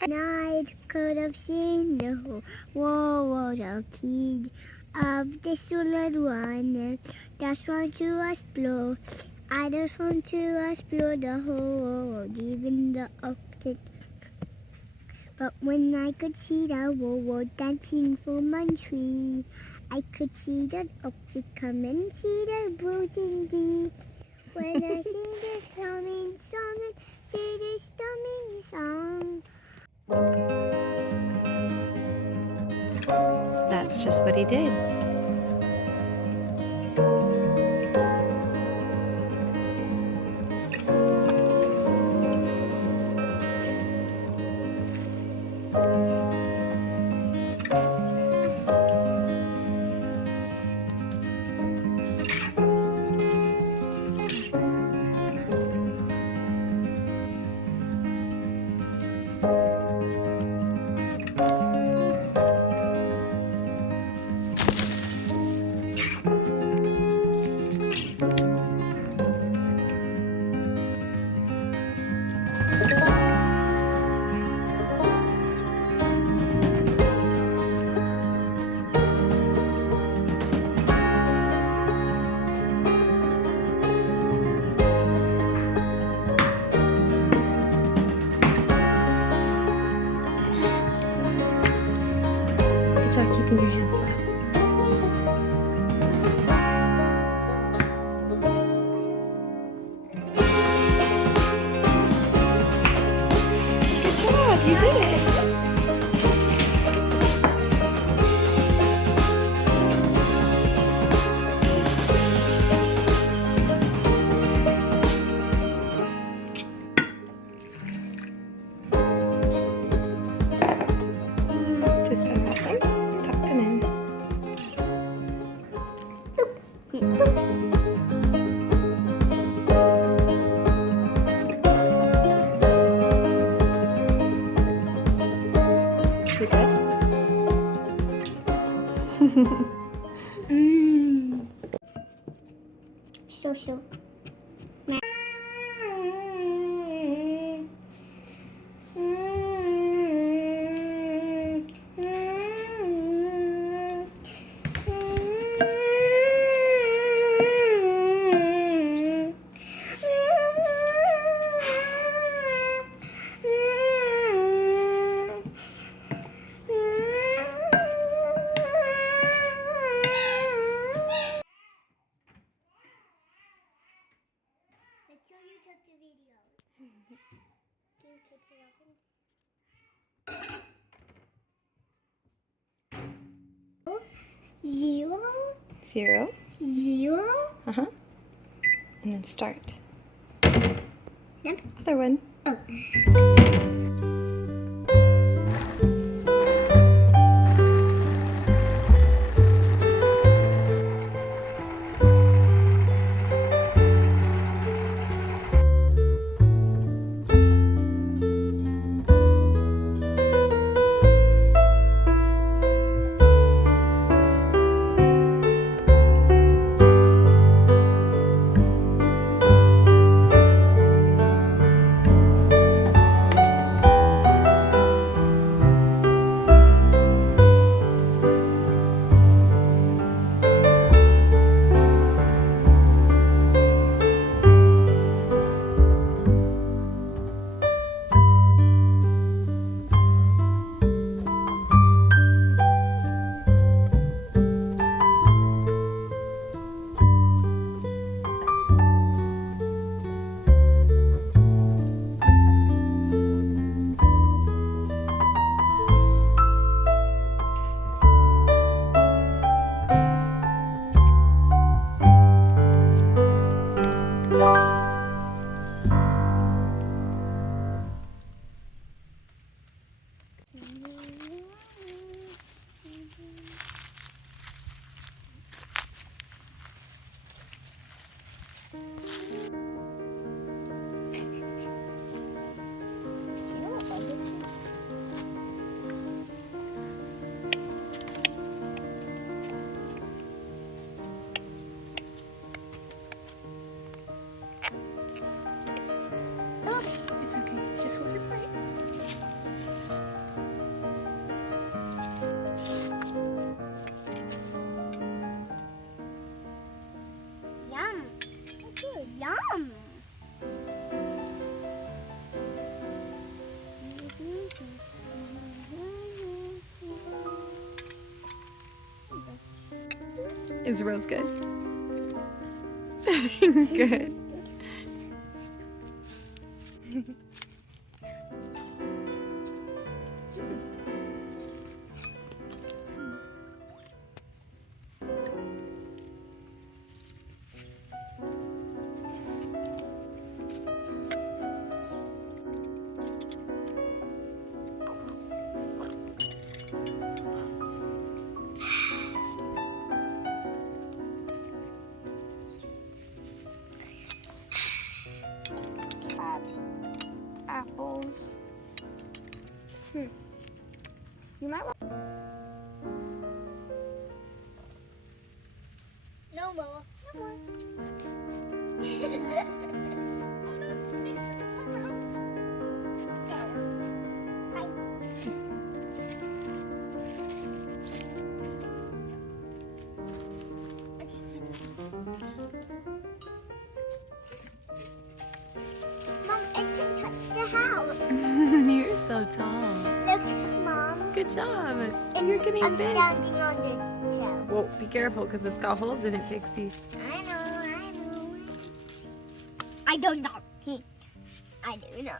I could have seen the whole world of kid of this little one. Just want to explore. I just want to explore the whole world, even the Arctic. But when I could see the world dancing from one tree, I could see the Arctic come and see the birds in deep. When I see this humming song and see this humming song. So that's just what he did. Good job keeping your hand flat. Good job, you did it. Just unwrap them and tuck them in. You good? So. Let's show you took the video. Can you click it open? 0, 0. 0. Uh-huh. And then start. Yep. Other one. Oh. Is Rose good? Good. Apples. You might want. No more. No more. Mom, I can touch the house. You're so tall. Look, Mom. Good job. And You're getting I'm big. standing on the toe. Well, be careful because it's got holes in it, Pixie. I know. I don't know. I do know.